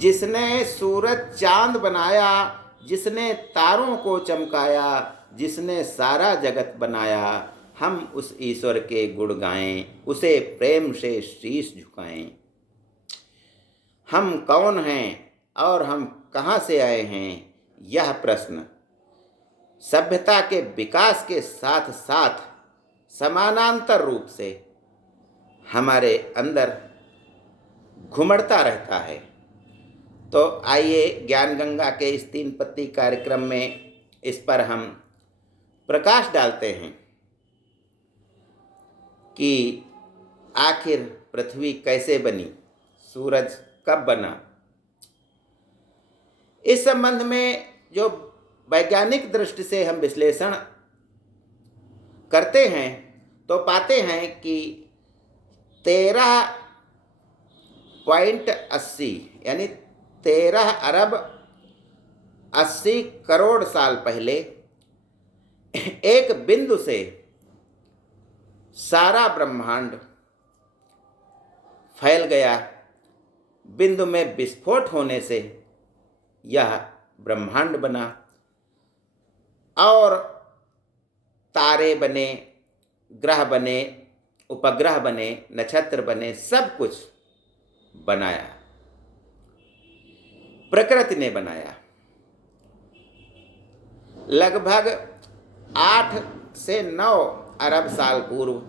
जिसने सूरज चांद बनाया, जिसने तारों को चमकाया, जिसने सारा जगत बनाया, हम उस ईश्वर के गुण गाएं, उसे प्रेम से शीश झुकाएं। हम कौन हैं और हम कहाँ से आए हैं, यह प्रश्न सभ्यता के विकास के साथ साथ समानांतर रूप से हमारे अंदर घुमड़ता रहता है। तो आइए ज्ञान गंगा के इस 3 पत्ती कार्यक्रम में इस पर हम प्रकाश डालते हैं कि आखिर पृथ्वी कैसे बनी, सूरज कब बना। इस संबंध में जो वैज्ञानिक दृष्टि से हम विश्लेषण करते हैं तो पाते हैं कि 13.80 यानी 13 अरब 80 करोड़ साल पहले एक बिंदु से सारा ब्रह्मांड फैल गया। बिंदु में विस्फोट होने से यह ब्रह्मांड बना और तारे बने, ग्रह बने, उपग्रह बने, नक्षत्र बने, सब कुछ बनाया, प्रकृति ने बनाया। लगभग 8 से 9 अरब साल पूर्व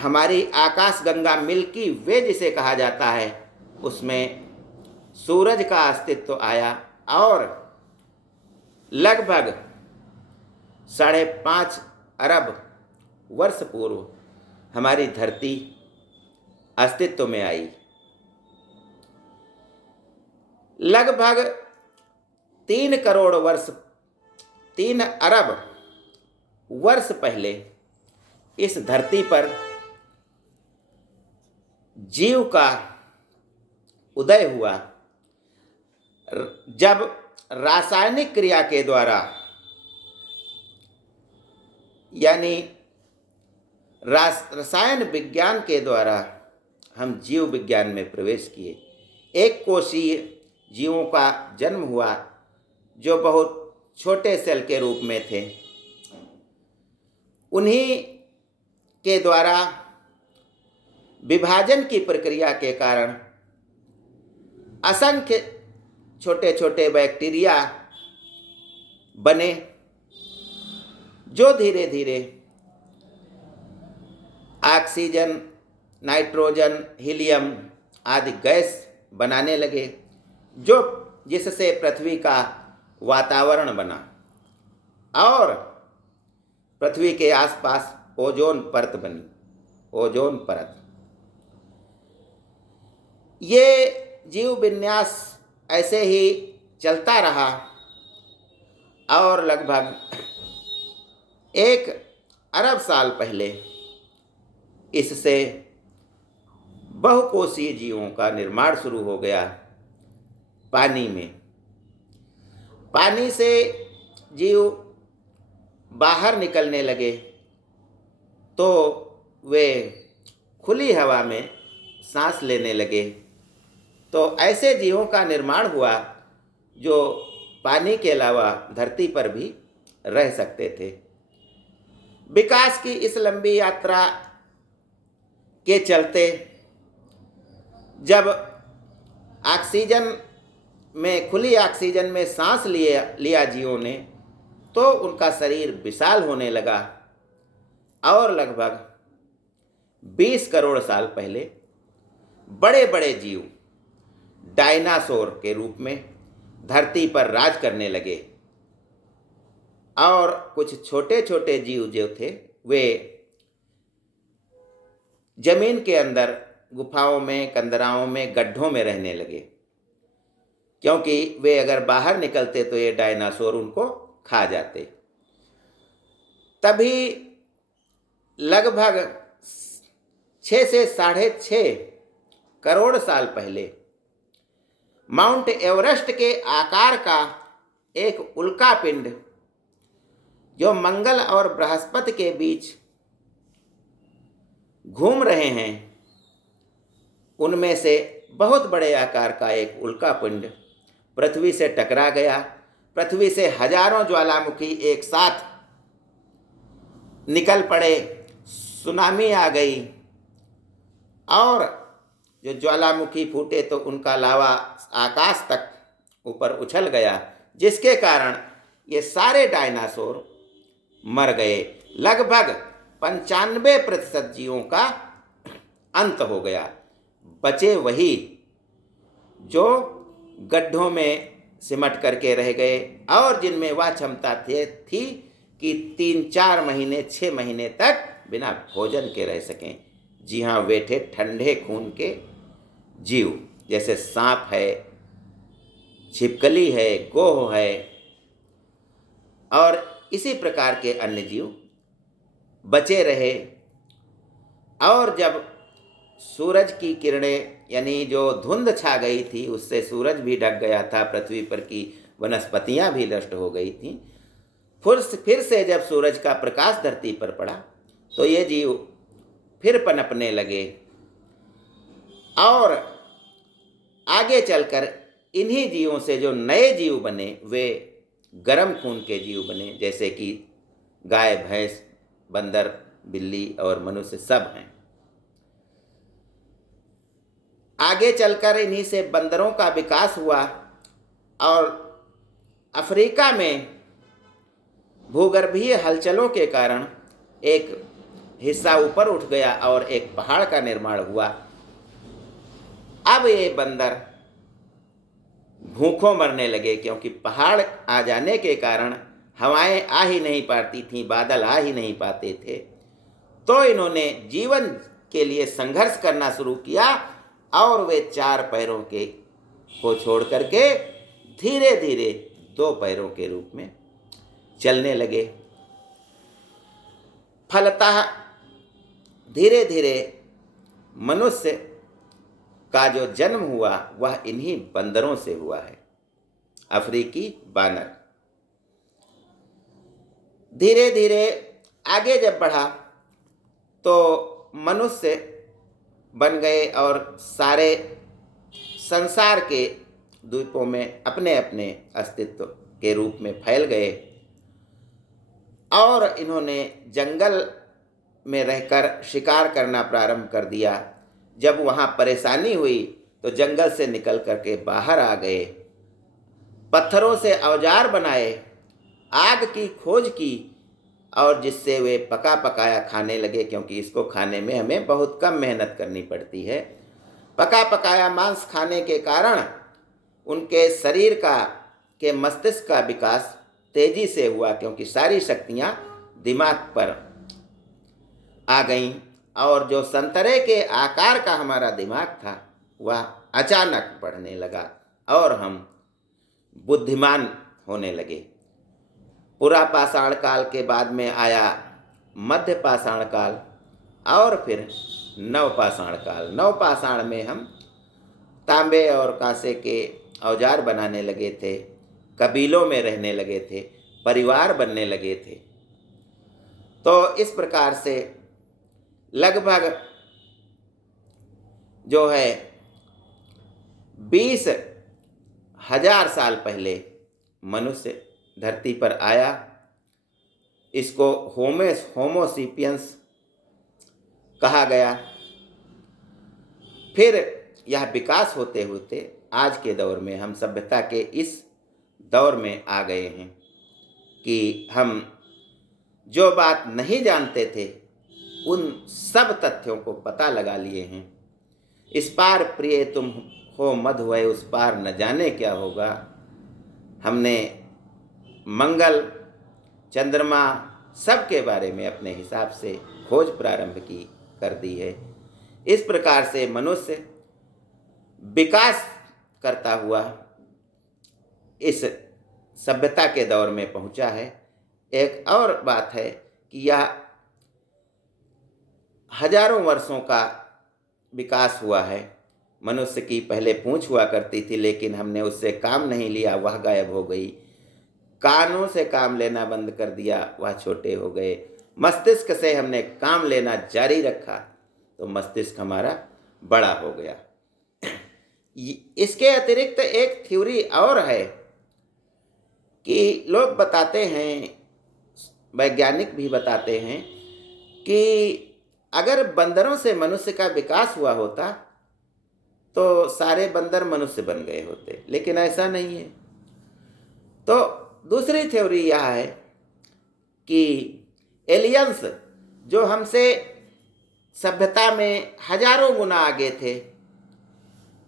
हमारी आकाश गंगा मिल्की वे जिसे कहा जाता है, उसमें सूरज का अस्तित्व आया और लगभग 5.5 अरब वर्ष पूर्व हमारी धरती अस्तित्व में आई। लगभग 3 करोड़ वर्ष, 3 अरब वर्ष पहले इस धरती पर जीव का उदय हुआ, जब रासायनिक क्रिया के द्वारा यानी रसायन विज्ञान के द्वारा हम जीव विज्ञान में प्रवेश किए। एक कोशीय जीवों का जन्म हुआ जो बहुत छोटे सेल के रूप में थे। उन्हीं के द्वारा विभाजन की प्रक्रिया के कारण असंख्य छोटे छोटे बैक्टीरिया बने, जो धीरे धीरे ऑक्सीजन, नाइट्रोजन, हीलियम आदि गैस बनाने लगे, जिससे पृथ्वी का वातावरण बना और पृथ्वी के आसपास ओजोन परत बनी, ओजोन परत। ये जीव विन्यास ऐसे ही चलता रहा और लगभग 1 अरब साल पहले इससे बहुकोशीय जीवों का निर्माण शुरू हो गया। पानी में, पानी से जीव बाहर निकलने लगे तो वे खुली हवा में सांस लेने लगे। तो ऐसे जीवों का निर्माण हुआ जो पानी के अलावा धरती पर भी रह सकते थे। विकास की इस लंबी यात्रा के चलते जब ऑक्सीजन में, खुली ऑक्सीजन में सांस लिया जीवों ने, तो उनका शरीर विशाल होने लगा और लगभग 20 करोड़ साल पहले बड़े बड़े जीव डायनासोर के रूप में धरती पर राज करने लगे और कुछ छोटे छोटे जीव जो थे वे जमीन के अंदर गुफाओं में, कंदराओं में, गड्ढों में रहने लगे, क्योंकि वे अगर बाहर निकलते तो ये डायनासोर उनको खा जाते। तभी लगभग 6 से 6.5 करोड़ साल पहले माउंट एवरेस्ट के आकार का एक उल्का पिंड जो मंगल और बृहस्पति के बीच घूम रहे हैं, उनमें से बहुत बड़े आकार का एक उल्का पिंड पृथ्वी से टकरा गया। पृथ्वी से हजारों ज्वालामुखी एक साथ निकल पड़े, सुनामी आ गई और जो ज्वालामुखी फूटे तो उनका लावा आकाश तक ऊपर उछल गया, जिसके कारण ये सारे डायनासोर मर गए। लगभग 95% जीवों का अंत हो गया। बचे वही जो गड्ढों में सिमट करके रह गए और जिनमें वह क्षमता थी कि 3-4 महीने 6 महीने तक बिना भोजन के रह सकें। जी हाँ, वे थे ठंडे खून के जीव, जैसे सांप है, छिपकली है, गोह है और इसी प्रकार के अन्य जीव बचे रहे। और जब सूरज की किरणें यानी जो धुंध छा गई थी उससे सूरज भी ढक गया था, पृथ्वी पर की वनस्पतियां भी नष्ट हो गई थीं, फिर से जब सूरज का प्रकाश धरती पर पड़ा तो ये जीव फिर पनपने लगे और आगे चलकर इन्हीं जीवों से जो नए जीव बने वे गर्म खून के जीव बने, जैसे कि गाय, भैंस, बंदर, बिल्ली और मनुष्य सब हैं। आगे चलकर इन्हीं से बंदरों का विकास हुआ और अफ्रीका में भूगर्भीय हलचलों के कारण एक हिस्सा ऊपर उठ गया और एक पहाड़ का निर्माण हुआ। अब ये बंदर भूखों मरने लगे, क्योंकि पहाड़ आ जाने के कारण हवाएं आ ही नहीं पाती थीं, बादल आ ही नहीं पाते थे। तो इन्होंने जीवन के लिए संघर्ष करना शुरू किया और वे 4 पैरों के को छोड़ करके धीरे धीरे 2 पैरों के रूप में चलने लगे। फलतः धीरे धीरे मनुष्य का जो जन्म हुआ वह इन्हीं बंदरों से हुआ है, अफ्रीकी बानर। धीरे धीरे आगे जब बढ़ा तो मनुष्य बन गए और सारे संसार के द्वीपों में अपने अपने अस्तित्व के रूप में फैल गए और इन्होंने जंगल में रहकर शिकार करना प्रारंभ कर दिया। जब वहाँ परेशानी हुई तो जंगल से निकल करके बाहर आ गए, पत्थरों से औजार बनाए, आग की खोज की और जिससे वे पका पकाया खाने लगे, क्योंकि इसको खाने में हमें बहुत कम मेहनत करनी पड़ती है। पका पकाया मांस खाने के कारण उनके शरीर के मस्तिष्क का विकास तेजी से हुआ, क्योंकि सारी शक्तियाँ दिमाग पर आ गईं और जो संतरे के आकार का हमारा दिमाग था वह अचानक बढ़ने लगा और हम बुद्धिमान होने लगे। पूरा पाषाण काल के बाद में आया मध्य पाषाण काल और फिर नवपाषाण काल। नवपाषाण में हम तांबे और कांसे के औजार बनाने लगे थे, कबीलों में रहने लगे थे, परिवार बनने लगे थे। तो इस प्रकार से लगभग जो है 20,000 साल पहले मनुष्य धरती पर आया। इसको होमो सेपियंस कहा गया। फिर यह विकास होते होते आज के दौर में हम सभ्यता के इस दौर में आ गए हैं कि हम जो बात नहीं जानते थे उन सब तथ्यों को पता लगा लिए हैं। इस पार प्रिय तुम हो मध हुए, उस पार न जाने क्या होगा। हमने मंगल, चंद्रमा सब के बारे में अपने हिसाब से खोज प्रारंभ कर दी है। इस प्रकार से मनुष्य विकास करता हुआ इस सभ्यता के दौर में पहुंचा है। एक और बात है कि यह हजारों वर्षों का विकास हुआ है। मनुष्य की पहले पूंछ हुआ करती थी, लेकिन हमने उससे काम नहीं लिया, वह गायब हो गई। कानों से काम लेना बंद कर दिया, वह छोटे हो गए। मस्तिष्क से हमने काम लेना जारी रखा तो मस्तिष्क हमारा बड़ा हो गया। इसके अतिरिक्त एक थ्योरी और है कि लोग बताते हैं, वैज्ञानिक भी बताते हैं कि अगर बंदरों से मनुष्य का विकास हुआ होता तो सारे बंदर मनुष्य बन गए होते, लेकिन ऐसा नहीं है। तो दूसरी थ्योरी यह है कि एलियंस जो हमसे सभ्यता में हजारों गुना आगे थे,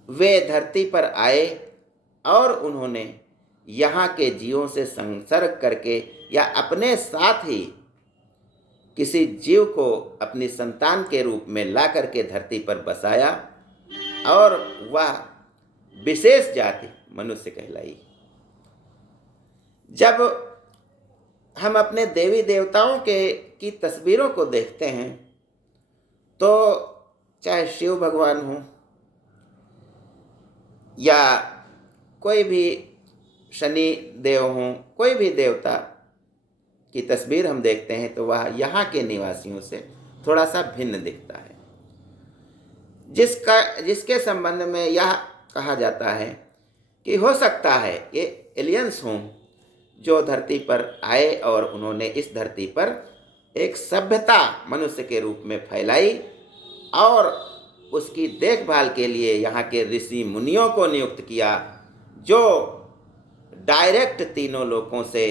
वे धरती पर आए और उन्होंने यहाँ के जीवों से संसर्ग करके या अपने साथ ही किसी जीव को अपनी संतान के रूप में ला करके धरती पर बसाया और वह विशेष जाति मनुष्य कहलाई। जब हम अपने देवी देवताओं की तस्वीरों को देखते हैं तो चाहे शिव भगवान हो या कोई भी शनि देव हों, कोई भी देवता की तस्वीर हम देखते हैं तो वह यहाँ के निवासियों से थोड़ा सा भिन्न दिखता है, जिसके संबंध में यह कहा जाता है कि हो सकता है ये एलियंस हों जो धरती पर आए और उन्होंने इस धरती पर एक सभ्यता मनुष्य के रूप में फैलाई और उसकी देखभाल के लिए यहाँ के ऋषि मुनियों को नियुक्त किया, जो डायरेक्ट तीनों लोगों से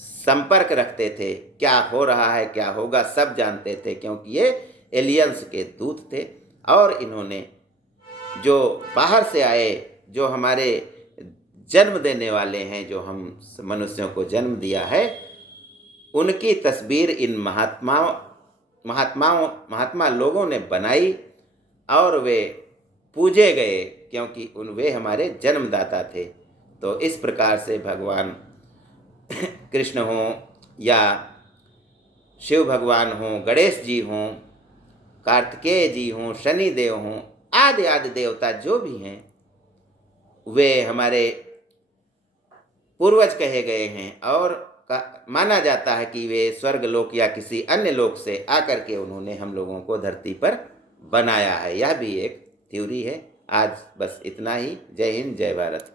संपर्क रखते थे। क्या हो रहा है, क्या होगा, सब जानते थे, क्योंकि ये एलियंस के दूत थे। और इन्होंने जो बाहर से आए, जो हमारे जन्म देने वाले हैं, जो हम मनुष्यों को जन्म दिया है, उनकी तस्वीर इन महात्मा लोगों ने बनाई और वे पूजे गए, क्योंकि वे हमारे जन्मदाता थे। तो इस प्रकार से भगवान कृष्ण हों या शिव भगवान हों, गणेश जी हों, कार्तिकेय जी हों, शनि देव हों, आदि आदि देवता जो भी हैं, वे हमारे पूर्वज कहे गए हैं और माना जाता है कि वे स्वर्ग लोक या किसी अन्य लोक से आकर के उन्होंने हम लोगों को धरती पर बनाया है। यह भी एक थ्योरी है। आज बस इतना ही। जय हिंद, जय भारत।